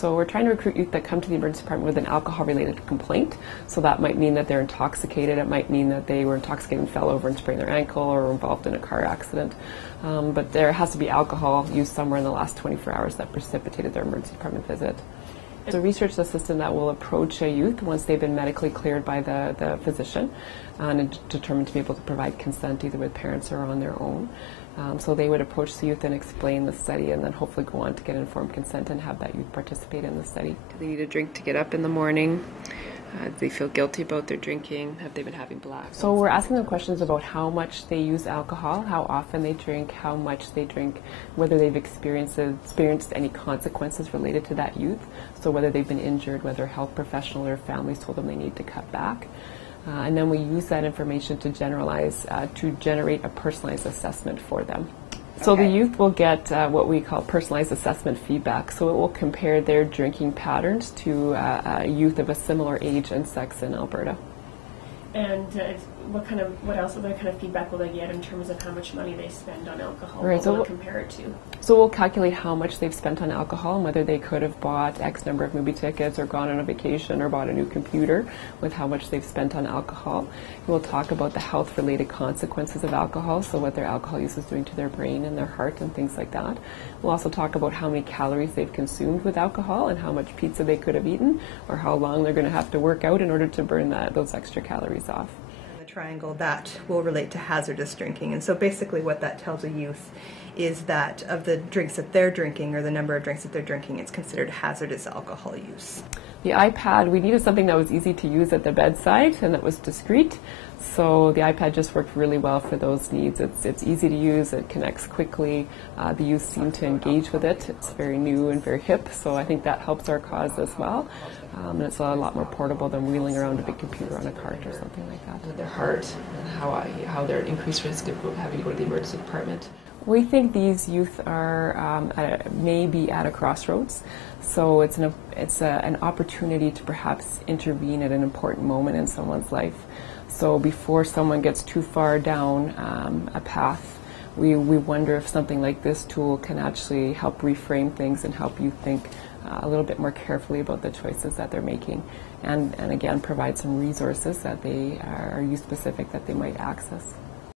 So we're trying to recruit youth that come to the emergency department with an alcohol-related complaint. So that might mean that they're intoxicated. It might mean that they were intoxicated and fell over and sprained their ankle or were involved in a car accident. But there has to be alcohol used somewhere in the last 24 hours that precipitated their emergency department visit. It's a research assistant that will approach a youth once they've been medically cleared by the physician and determined to be able to provide consent either with parents or on their own. So they would approach the youth and explain the study and then hopefully go on to get informed consent and have that youth participate in the study. Do they need a drink to get up in the morning? Do they feel guilty about their drinking? Have they been having blacks? So we're asking them questions about how much they use alcohol, how often they drink, how much they drink, whether they've experienced any consequences related to that youth. So whether they've been injured, whether a health professional or families told them they need to cut back. And then we use that information to generate a personalized assessment for them. So the youth will get what we call personalized assessment feedback. So it will compare their drinking patterns to youth of a similar age and sex in Alberta. And what kind of feedback will they get in terms of how much money they spend on alcohol? Right, what will it compare it to? So we'll calculate how much they've spent on alcohol and whether they could have bought X number of movie tickets or gone on a vacation or bought a new computer with how much they've spent on alcohol. We'll talk about the health-related consequences of alcohol, so what their alcohol use is doing to their brain and their heart and things like that. We'll also talk about how many calories they've consumed with alcohol and how much pizza they could have eaten or how long they're going to have to work out in order to burn those extra calories off. Triangle that will relate to hazardous drinking. And so basically what that tells a youth is that of the drinks that they're drinking or the number of drinks that they're drinking, it's considered hazardous alcohol use. The iPad, we needed something that was easy to use at the bedside and that was discreet. So the iPad just worked really well for those needs. It's easy to use, it connects quickly, the youth seem to engage with it. It's very new and very hip, so I think that helps our cause as well. And it's a lot more portable than wheeling around a big computer on a cart or something like that. With their heart and how they're at increased risk of having to go to the emergency department. We think these youth are maybe at a crossroads, so it's an opportunity to perhaps intervene at an important moment in someone's life. So before someone gets too far down a path, we wonder if something like this tool can actually help reframe things and help you think a little bit more carefully about the choices that they're making, and again provide some resources that they are youth specific that they might access.